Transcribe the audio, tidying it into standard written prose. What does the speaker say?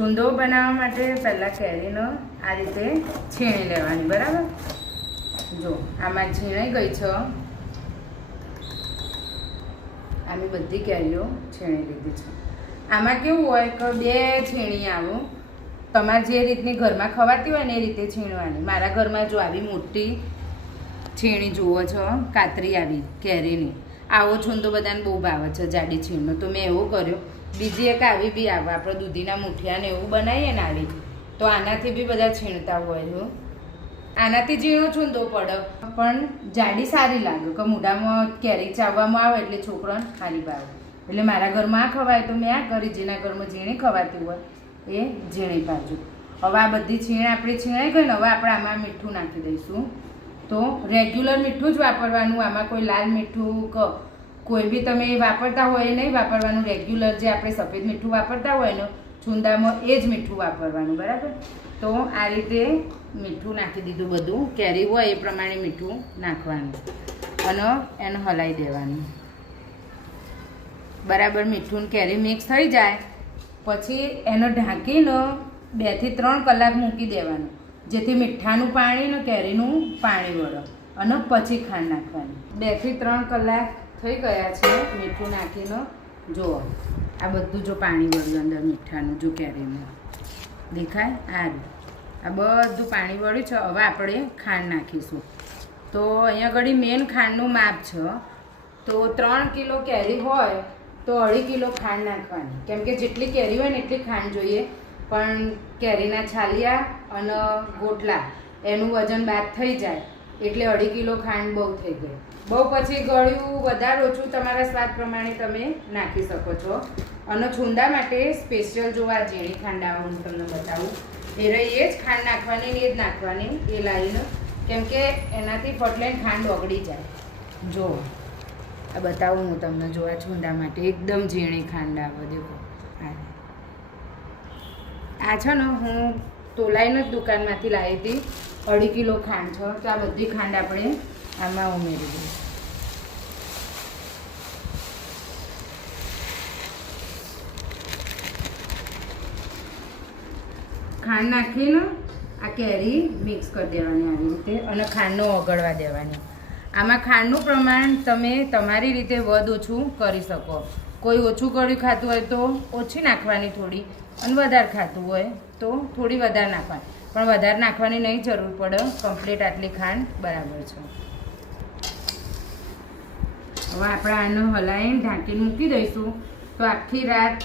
छूंदो बनावा माटे पहला केरीनो आ रीते छीणी लेवानी बराबर। जो आमां छीणाई गई छे। आमी बधी केरीओ छीणी लीधी छे। आमां केवुं होय के बे छीणी आवे तमारे जे रीतनी घरमां खवाती होय ने ए रीते छीणवानी। मारा घरमां जो आवी मोटी छीणी जुओ छो कातरी आवी केरीनी। आवो छूंदो बधाने बहु भावे छे जाडी छीणनो। तो मैं एवुं कर्युं। बीजी एक आवी बी आवे आपणे दूधीना मुठिया ने एवुं बनावीए ने आवी तो आनाथी बी बधा छीणता होय छे। आनाथी झीणो छूंदो पड़े पण जाडी सारी लागे के मोढामां केरी चाववामां आवे एटले छोकराने सारी भावे। एटले मारा घरमां आ खवाय तो मैं आ करी जेना घरमां झीणी खवाती होय ए झीणी पाजू। हवे आ बधी छीण आपणी छीणाई गई ने हवे आपणे आमां मीठुं नाखी दईशुं। तो रेग्युलर मीठुं ज वापरवानुं। आमां कोई लाल मीठुं के कोई भी तमे वापरता हो ए नहीं वापरवानुं। रेग्युलर जे आपणे सफेद मीठुं वापरता होय ने छूंदामां ए ज मीठुं वापरवानुं बराबर। तो आ रीते मीठुं नाखी दीधुं बधुं केरी होय ए प्रमाणे मीठुं नाखवानुं अने एने हलाई देवानुं बराबर। मीठुं केरी मिक्स थई जाय पछी एने ढांकीने 2 થી 3 કલાક मूकी देवानुं जेथी मीठानुं पाणी ने केरीनुं पाणी वळे अने पछी खांड नाखवानी। 2 થી 3 કલાક थई गया छे मीठुं नाखीने। जुओ आ बधुं जो पाणी वळ्युं अंदर मीठानुं जो केरीनुं देखाय आ बधुं पाणी वळ्युं छे। हवे आपणे खांड नाखीशुं। तो अहींया घड़ी मेन खांडनुं माप छे। तो 3 કિલો केरी होय तो 2.5 કિલો खांड नाखवानी केम के जेटली केरी होय ने एटली खांड जोईए। पण केरीना छालिया अने गोटला एनुं वजन बाद थई जाय एटले 2.5 કિલો खांड बहु थई गई। बहु पछी गळ्युं वधारे ओछुं तमारा स्वाद प्रमाणे तमे नाखी शको छो। अने छूंदा माटे स्पेशियल जो आ झीणी खांड आवे हुं तमने बतावुं ए रही ए ज खांड नाखवानी ने ए ज नाखवानी ए लाईने केम के एनाथी फटलाईने खांड ओगળી जाय। जो आ बतावुं हुं तमने जो आ छूंदा माटे एकदम झीणी खांड आवे देखो। आ छे ने हुं तोलाईने ज दुकानमांथी लावी हती। 2.5 કિલો खांड छे। तो आ बधी खांड आपणे आमां उमेरी दईશું। खांड नाखीने आ केरी मिक्स कर देवानी आवी रीते अने खांडने ओगळवा देवानी। आमां खांडनुं प्रमाण तमे तमारी रीते वध ओछुं करी शको। कोई ओछुं कढी खातुं होय तो ओછી नाखवानी थोड़ी अने वधारे खातुं होय तो थोड़ी वधारे नाखवानी। पण वधारे नाखवानी नहीं जरूर पड़े। कम्प्लीट आटली खांड बराबर छे। हवे आपणे आने हलाईने ढांकीने मूकी दईशुं तो आखी रात